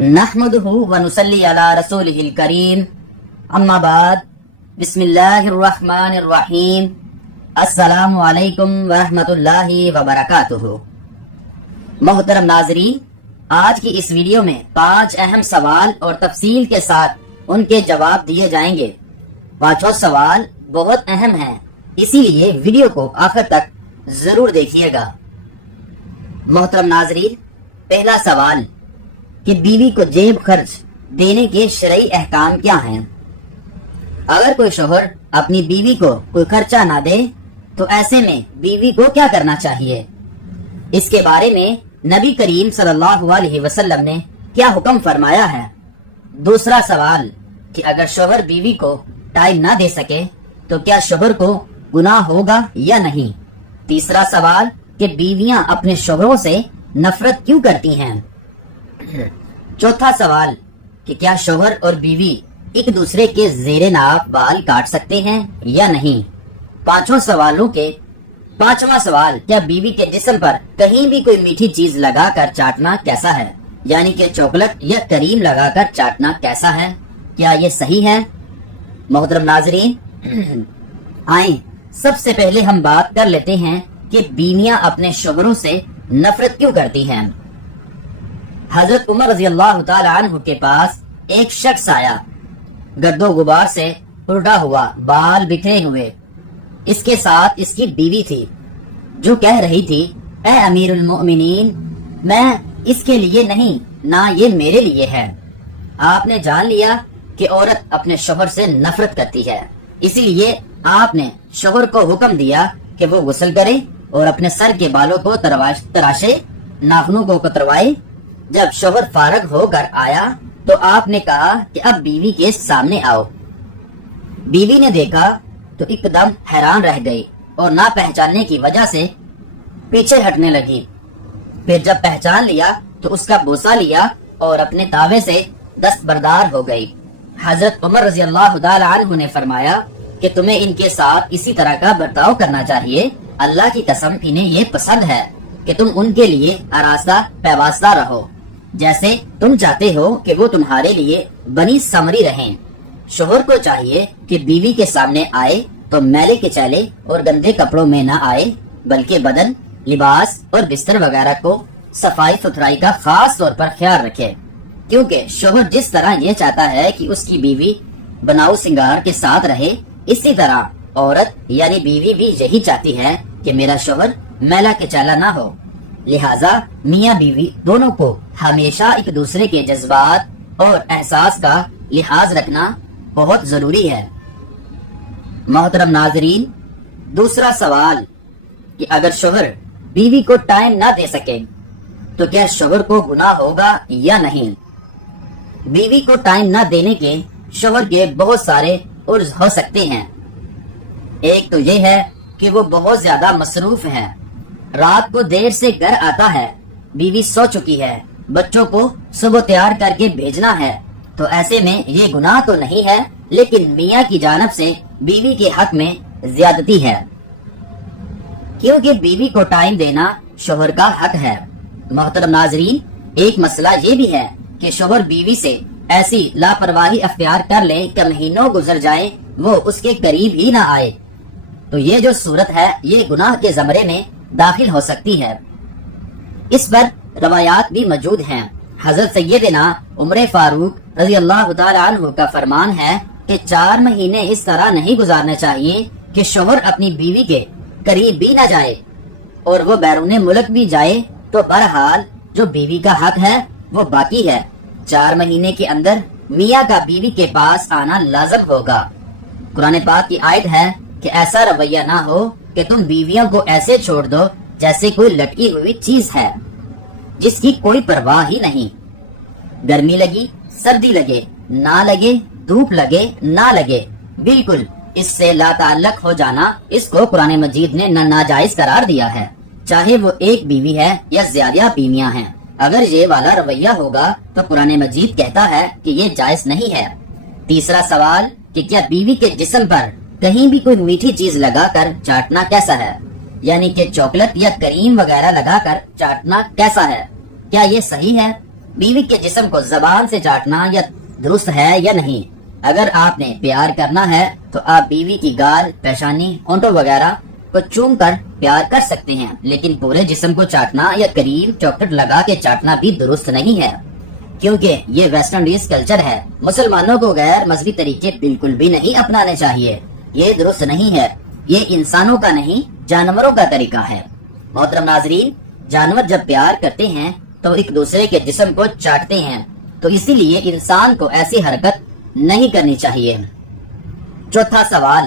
نحمده ونصلي على رسوله الكريم اما بعد بسم اللہ الرحمن الرحیم السلام علیکم ورحمۃ اللہ وبرکاتہ۔ محترم ناظرین، آج کی اس ویڈیو میں 5 اہم سوال اور تفصیل کے ساتھ ان کے جواب دیے جائیں گے۔ 5 سوال بہت اہم ہیں، اسی لیے ویڈیو کو آخر تک ضرور دیکھیے گا۔ محترم ناظرین، پہلا سوال کہ بیوی کو جیب خرچ دینے کے شرعی احکام کیا ہیں؟ اگر کوئی شوہر اپنی بیوی کو کوئی خرچہ نہ دے تو ایسے میں بیوی کو کیا کرنا چاہیے؟ اس کے بارے میں نبی کریم صلی اللہ علیہ وسلم نے کیا حکم فرمایا ہے؟ دوسرا سوال کہ اگر شوہر بیوی کو ٹائم نہ دے سکے تو کیا شوہر کو گناہ ہوگا یا نہیں؟ تیسرا سوال کہ بیویاں اپنے شوہروں سے نفرت کیوں کرتی ہیں؟ چوتھا سوال کہ کیا شوہر اور بیوی ایک دوسرے کے زیر ناف بال کاٹ سکتے ہیں یا نہیں؟ 5 سوالوں کے 5واں سوال، کیا بیوی کے جسم پر کہیں بھی کوئی میٹھی چیز لگا کر چاٹنا کیسا ہے؟ یعنی کہ چاکلیٹ یا کریم لگا کر چاٹنا کیسا ہے؟ کیا یہ صحیح ہے؟ محترم ناظرین، آئیں سب سے پہلے ہم بات کر لیتے ہیں کہ بیویاں اپنے شوہروں سے نفرت کیوں کرتی ہیں۔ حضرت عمر رضی اللہ تعالی عنہ کے پاس ایک شخص آیا، گرد و غبار سے اڑا ہوا، بال بکھرے ہوئے۔ اس کے ساتھ اس کی بیوی تھی جو کہہ رہی تھی، اے امیر المؤمنین، میں اس کے لیے نہیں، نہ یہ میرے لیے ہے۔ آپ نے جان لیا کہ عورت اپنے شوہر سے نفرت کرتی ہے، اسی لیے آپ نے شوہر کو حکم دیا کہ وہ غسل کرے اور اپنے سر کے بالوں کو تراشے، ناخنوں کو کتروائے۔ جب شوہر فارغ ہو کر آیا تو آپ نے کہا کہ اب بیوی کے سامنے آؤ۔ بیوی نے دیکھا تو ایک دم حیران رہ گئی اور نہ پہچاننے کی وجہ سے پیچھے ہٹنے لگی۔ پھر جب پہچان لیا تو اس کا بوسہ لیا اور اپنے تاوے سے دستبردار ہو گئی۔ حضرت عمر رضی اللہ تعالی عنہ نے فرمایا کہ تمہیں ان کے ساتھ اسی طرح کا برتاؤ کرنا چاہیے۔ اللہ کی قسم انہیں یہ پسند ہے کہ تم ان کے لیے آراستہ پیوستہ رہو، جیسے تم چاہتے ہو کہ وہ تمہارے لیے بنی سمری رہیں۔ شوہر کو چاہیے کہ بیوی کے سامنے آئے تو میلے کے چیلے اور گندے کپڑوں میں نہ آئے، بلکہ بدن، لباس اور بستر وغیرہ کو صفائی ستھرائی کا خاص طور پر خیال رکھے، کیونکہ شوہر جس طرح یہ چاہتا ہے کہ اس کی بیوی بناؤ سنگار کے ساتھ رہے، اسی طرح عورت یعنی بیوی بھی یہی چاہتی ہے کہ میرا شوہر میلا کے چالا نہ ہو۔ لہٰذا میاں بیوی دونوں کو ہمیشہ ایک دوسرے کے جذبات اور احساس کا لحاظ رکھنا بہت ضروری ہے۔ محترم ناظرین، دوسرا سوال کہ اگر شوہر بیوی کو ٹائم نہ دے سکے تو کیا شوہر کو گناہ ہوگا یا نہیں؟ بیوی کو ٹائم نہ دینے کے شوہر کے بہت سارے عرض ہو سکتے ہیں۔ ایک تو یہ ہے کہ وہ بہت زیادہ مصروف ہے، رات کو دیر سے گھر آتا ہے، بیوی سو چکی ہے، بچوں کو صبح تیار کر کے بھیجنا ہے، تو ایسے میں یہ گناہ تو نہیں ہے، لیکن میاں کی جانب سے بیوی کے حق میں زیادتی ہے، کیونکہ بیوی کو ٹائم دینا شوہر کا حق ہے۔ محترم ناظرین، ایک مسئلہ یہ بھی ہے کہ شوہر بیوی سے ایسی لاپرواہی اختیار کر لے کہ مہینوں گزر جائیں وہ اس کے قریب ہی نہ آئے، تو یہ جو صورت ہے یہ گناہ کے زمرے میں داخل ہو سکتی ہے۔ اس پر روایات بھی موجود ہیں۔ حضرت سیدنا عمر فاروق رضی اللہ تعالی عنہ کا فرمان ہے کہ 4 مہینے اس طرح نہیں گزارنے چاہیے کہ شوہر اپنی بیوی کے قریب بھی نہ جائے، اور وہ بیرون ملک بھی جائے تو بہرحال جو بیوی کا حق ہے وہ باقی ہے۔ 4 مہینے کے اندر میاں کا بیوی کے پاس آنا لازم ہوگا۔ قرآن پاک کی آیت ہے کہ ایسا رویہ نہ ہو کہ تم بیویوں کو ایسے چھوڑ دو جیسے کوئی لٹکی ہوئی چیز ہے جس کی کوئی پرواہ ہی نہیں۔ گرمی لگی، سردی لگے، نہ لگے، دھوپ لگے، نہ لگے، بالکل اس سے لا تعلق ہو جانا، اس کو قرآن مجید نے ناجائز قرار دیا ہے، چاہے وہ ایک بیوی ہے یا زیادہ بیویاں ہیں۔ اگر یہ والا رویہ ہوگا تو قرآن مجید کہتا ہے کہ یہ جائز نہیں ہے۔ تیسرا سوال کہ کیا بیوی کے جسم پر کہیں بھی کوئی میٹھی چیز لگا کر چاٹنا کیسا ہے؟ یعنی کہ چاکلیٹ یا کریم وغیرہ لگا کر چاٹنا کیسا ہے؟ کیا یہ صحیح ہے؟ بیوی کے جسم کو زبان سے چاٹنا یا درست ہے یا نہیں؟ اگر آپ نے پیار کرنا ہے تو آپ بیوی کی گال، پیشانی، ہونٹوں وغیرہ کو چوم کر پیار کر سکتے ہیں، لیکن پورے جسم کو چاٹنا یا کریم چاکلیٹ لگا کے چاٹنا بھی درست نہیں ہے، کیونکہ یہ ویسٹ انڈیز کلچر ہے۔ مسلمانوں کو غیر مذہبی طریقے بالکل بھی نہیں اپنانے چاہیے، یہ درست نہیں ہے، یہ انسانوں کا نہیں جانوروں کا طریقہ ہے۔ محترم ناظرین، جانور جب پیار کرتے ہیں تو ایک دوسرے کے جسم کو چاٹتے ہیں، تو اسی لیے انسان کو ایسی حرکت نہیں کرنی چاہیے۔ چوتھا سوال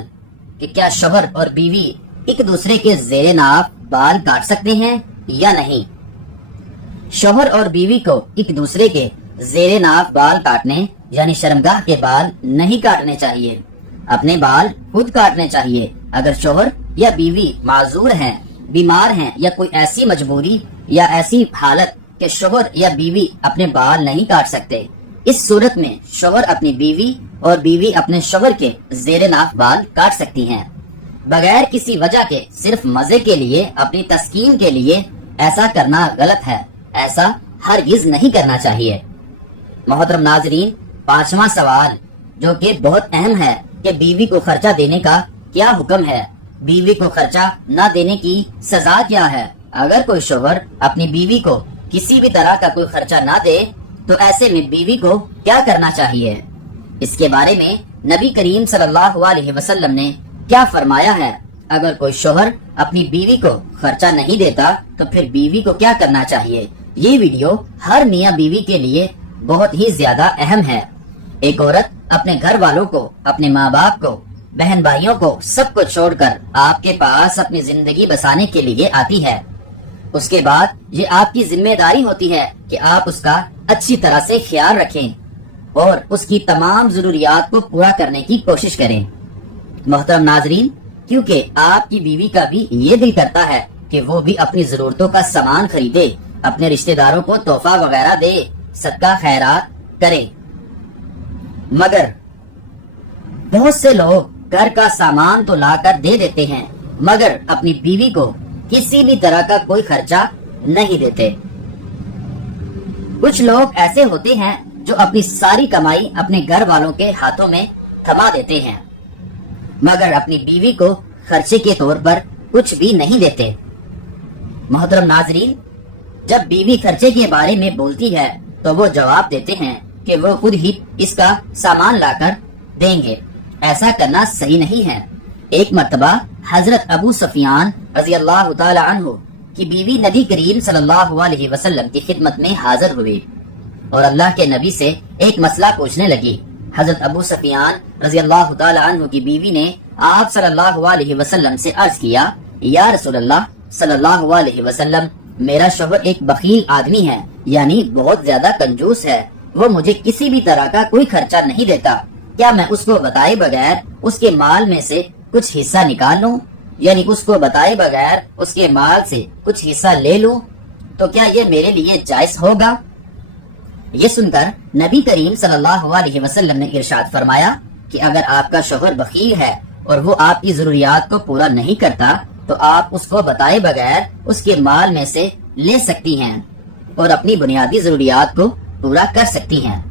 کہ کیا شوہر اور بیوی ایک دوسرے کے زیر ناف بال کاٹ سکتے ہیں یا نہیں؟ شوہر اور بیوی کو ایک دوسرے کے زیر ناف بال کاٹنے یعنی شرمگاہ کے بال نہیں کاٹنے چاہیے، اپنے بال خود کاٹنے چاہیے۔ اگر شوہر یا بیوی معذور ہیں، بیمار ہیں یا کوئی ایسی مجبوری یا ایسی حالت کہ شوہر یا بیوی اپنے بال نہیں کاٹ سکتے، اس صورت میں شوہر اپنی بیوی اور بیوی اپنے شوہر کے زیر ناف بال کاٹ سکتی ہیں، بغیر کسی وجہ کے، صرف مزے کے لیے، اپنی تسکین کے لیے۔ ایسا کرنا غلط ہے، ایسا ہرگز نہیں کرنا چاہیے۔ محترم ناظرین، پانچواں سوال جو کہ بہت اہم ہے کہ بیوی کو خرچہ دینے کا کیا حکم ہے؟ بیوی کو خرچہ نہ دینے کی سزا کیا ہے؟ اگر کوئی شوہر اپنی بیوی کو کسی بھی طرح کا کوئی خرچہ نہ دے تو ایسے میں بیوی کو کیا کرنا چاہیے؟ اس کے بارے میں نبی کریم صلی اللہ علیہ وسلم نے کیا فرمایا ہے؟ اگر کوئی شوہر اپنی بیوی کو خرچہ نہیں دیتا تو پھر بیوی کو کیا کرنا چاہیے؟ یہ ویڈیو ہر میاں بیوی کے لیے بہت ہی زیادہ اہم ہے۔ ایک عورت اپنے گھر والوں کو، اپنے ماں باپ کو، بہن بھائیوں کو، سب کو چھوڑ کر آپ کے پاس اپنی زندگی بسانے کے لیے آتی ہے۔ اس کے بعد یہ آپ کی ذمہ داری ہوتی ہے کہ آپ اس کا اچھی طرح سے خیال رکھیں اور اس کی تمام ضروریات کو پورا کرنے کی کوشش کریں۔ محترم ناظرین، کیونکہ آپ کی بیوی کا بھی یہ دل کرتا ہے کہ وہ بھی اپنی ضرورتوں کا سامان خریدے، اپنے رشتہ داروں کو تحفہ وغیرہ دے، صدقہ خیرات کرے، مگر بہت سے لوگ گھر کا سامان تو لا کر دے دیتے ہیں مگر اپنی بیوی کو کسی بھی طرح کا کوئی خرچہ نہیں دیتے۔ کچھ لوگ ایسے ہوتے ہیں جو اپنی ساری کمائی اپنے گھر والوں کے ہاتھوں میں تھما دیتے ہیں مگر اپنی بیوی کو خرچے کے طور پر کچھ بھی نہیں دیتے۔ محترم ناظرین، جب بیوی خرچے کے بارے میں بولتی ہے تو وہ جواب دیتے ہیں کہ وہ خود ہی اس کا سامان لا کر دیں گے۔ ایسا کرنا صحیح نہیں ہے۔ ایک مرتبہ حضرت ابو سفیان رضی اللہ تعالی عنہ کی بیوی نبی کریم صلی اللہ علیہ وسلم کی خدمت میں حاضر ہوئی اور اللہ کے نبی سے ایک مسئلہ پوچھنے لگی۔ حضرت ابو سفیان رضی اللہ تعالی عنہ کی بیوی نے آپ صلی اللہ علیہ وسلم سے عرض کیا، یا رسول اللہ صلی اللہ علیہ وسلم، میرا شوہر ایک بخیل آدمی ہے، یعنی بہت زیادہ کنجوس ہے، وہ مجھے کسی بھی طرح کا کوئی خرچہ نہیں دیتا، کیا میں اس کو بتائے بغیر اس کے مال میں سے کچھ حصہ نکال لوں؟ یعنی اس کو بتائے بغیر اس کے مال سے کچھ حصہ لے لوں تو کیا یہ میرے لیے جائز ہوگا؟ یہ سن کر نبی کریم صلی اللہ علیہ وسلم نے ارشاد فرمایا کہ اگر آپ کا شوہر بخیل ہے اور وہ آپ کی ضروریات کو پورا نہیں کرتا تو آپ اس کو بتائے بغیر اس کے مال میں سے لے سکتی ہیں اور اپنی بنیادی ضروریات کو پورا کر سکتی ہیں۔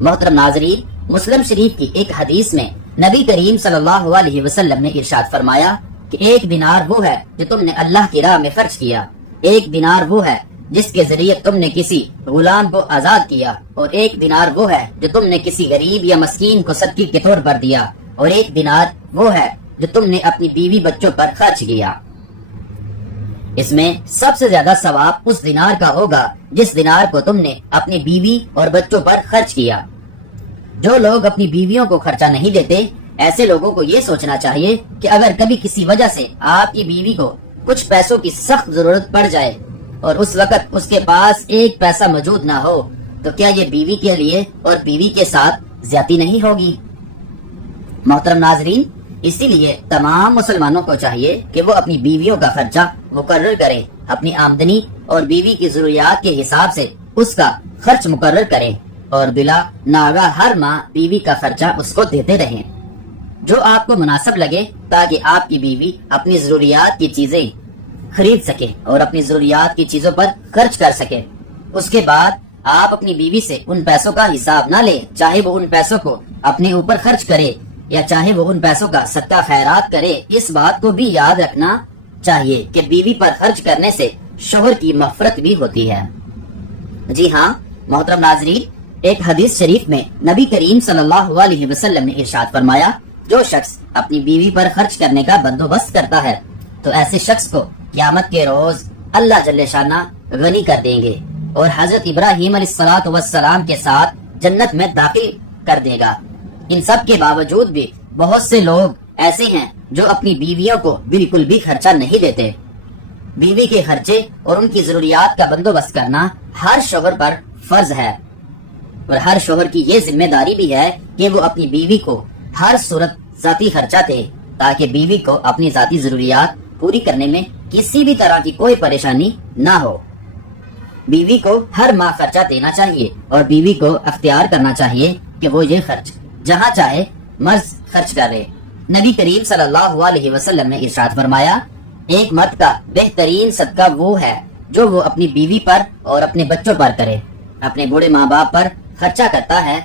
محترم ناظرین، مسلم شریف کی ایک حدیث میں نبی کریم صلی اللہ علیہ وسلم نے ارشاد فرمایا کہ ایک دینار وہ ہے جو تم نے اللہ کی راہ میں خرچ کیا، ایک دینار وہ ہے جس کے ذریعے تم نے کسی غلام کو آزاد کیا، اور ایک دینار وہ ہے جو تم نے کسی غریب یا مسکین کو صدقے کے طور پر دیا، اور ایک دینار وہ ہے جو تم نے اپنی بیوی بچوں پر خرچ کیا۔ اس میں سب سے زیادہ ثواب اس دینار کا ہوگا جس دینار کو تم نے اپنی بیوی اور بچوں پر خرچ کیا۔ جو لوگ اپنی بیویوں کو خرچہ نہیں دیتے، ایسے لوگوں کو یہ سوچنا چاہیے کہ اگر کبھی کسی وجہ سے آپ کی بیوی کو کچھ پیسوں کی سخت ضرورت پڑ جائے اور اس وقت اس کے پاس ایک پیسہ موجود نہ ہو تو کیا یہ بیوی کے لیے اور بیوی کے ساتھ زیادتی نہیں ہوگی؟ محترم ناظرین، اسی لیے تمام مسلمانوں کو چاہیے کہ وہ اپنی بیویوں کا خرچہ مقرر کریں، اپنی آمدنی اور بیوی کی ضروریات کے حساب سے اس کا خرچ مقرر کریں اور بلا ناغہ ہر ماہ بیوی کا خرچہ اس کو دیتے رہیں جو آپ کو مناسب لگے، تاکہ آپ کی بیوی اپنی ضروریات کی چیزیں خرید سکے اور اپنی ضروریات کی چیزوں پر خرچ کر سکے۔ اس کے بعد آپ اپنی بیوی سے ان پیسوں کا حساب نہ لیں، چاہے وہ ان پیسوں کو اپنے اوپر خرچ کرے یا چاہے وہ ان پیسوں کا صدقہ خیرات کرے۔ اس بات کو بھی یاد رکھنا چاہیے کہ بیوی پر خرچ کرنے سے شوہر کی مغفرت بھی ہوتی ہے۔ جی ہاں محترم ناظرین، ایک حدیث شریف میں نبی کریم صلی اللہ علیہ وسلم نے ارشاد فرمایا، جو شخص اپنی بیوی پر خرچ کرنے کا بندوبست کرتا ہے تو ایسے شخص کو قیامت کے روز اللہ جل شانہ غنی کر دیں گے اور حضرت ابراہیم علیہ السلام کے ساتھ جنت میں داخل کر دے گا۔ ان سب کے باوجود بھی بہت سے لوگ ایسے ہیں جو اپنی بیویوں کو بالکل بھی خرچہ نہیں دیتے۔ بیوی کے خرچے اور ان کی ضروریات کا بندوبست کرنا ہر شوہر پر فرض ہے، اور ہر شوہر کی یہ ذمہ داری بھی ہے کہ وہ اپنی بیوی کو ہر صورت ذاتی خرچہ دے تاکہ بیوی کو اپنی ذاتی ضروریات پوری کرنے میں کسی بھی طرح کی کوئی پریشانی نہ ہو۔ بیوی کو ہر ماہ خرچہ دینا چاہیے اور بیوی کو اختیار کرنا چاہیے کہ وہ یہ خرچ جہاں چاہے مرض خرچ کرے۔ نبی کریم صلی اللہ علیہ وسلم نے ارشاد فرمایا، ایک مرد کا بہترین صدقہ وہ ہے جو وہ اپنی بیوی پر اور اپنے بچوں پر کرے۔ اپنے بوڑھے ماں باپ پر خرچہ کرتا ہے۔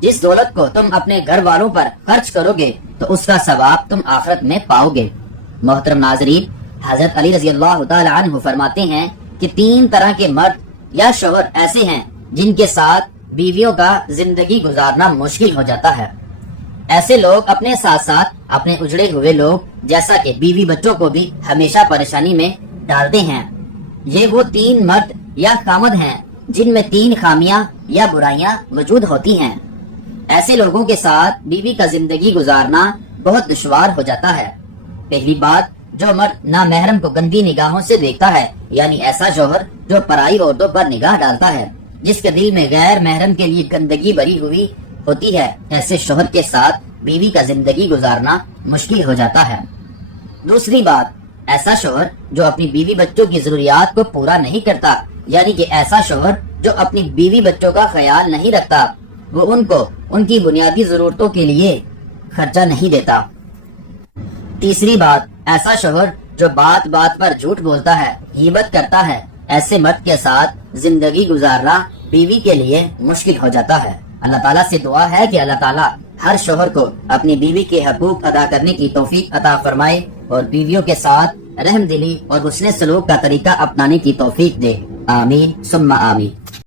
جس دولت کو تم اپنے گھر والوں پر خرچ کرو گے تو اس کا ثواب تم آخرت میں پاؤ گے۔ محترم ناظرین، حضرت علی رضی اللہ تعالی عنہ فرماتے ہیں کہ 3 طرح کے مرد یا شوہر ایسے ہیں جن کے ساتھ بیویوں کا زندگی گزارنا مشکل ہو جاتا ہے۔ ایسے لوگ اپنے ساتھ ساتھ اپنے اجڑے ہوئے لوگ جیسا کہ بیوی بچوں کو بھی ہمیشہ پریشانی میں ڈالتے ہیں۔ یہ وہ 3 مرد یا خامد ہیں جن میں 3 خامیاں یا برائیاں موجود ہوتی ہیں۔ ایسے لوگوں کے ساتھ بیوی کا زندگی گزارنا بہت دشوار ہو جاتا ہے۔ پہلی بات، جو مرد نامحرم کو گندی نگاہوں سے دیکھتا ہے، یعنی ایسا شوہر جو پرائی عورتوں پر نگاہ ڈالتا ہے، جس کے دل میں غیر محرم کے لیے گندگی بری ہوئی ہوتی ہے، ایسے شوہر کے ساتھ بیوی کا زندگی گزارنا مشکل ہو جاتا ہے۔ دوسری بات، ایسا شوہر جو اپنی بیوی بچوں کی ضروریات کو پورا نہیں کرتا، یعنی کہ ایسا شوہر جو اپنی بیوی بچوں کا خیال نہیں رکھتا، وہ ان کو ان کی بنیادی ضرورتوں کے لیے خرچہ نہیں دیتا۔ تیسری بات، ایسا شوہر جو بات بات پر جھوٹ بولتا ہے، غیبت کرتا ہے، ایسے مرد کے ساتھ زندگی گزارنا بیوی کے لیے مشکل ہو جاتا ہے۔ اللہ تعالیٰ سے دعا ہے کہ اللہ تعالیٰ ہر شوہر کو اپنی بیوی کے حقوق ادا کرنے کی توفیق عطا فرمائے اور بیویوں کے ساتھ رحم دلی اور حسن سلوک کا طریقہ اپنانے کی توفیق دے۔ آمین ثم آمین۔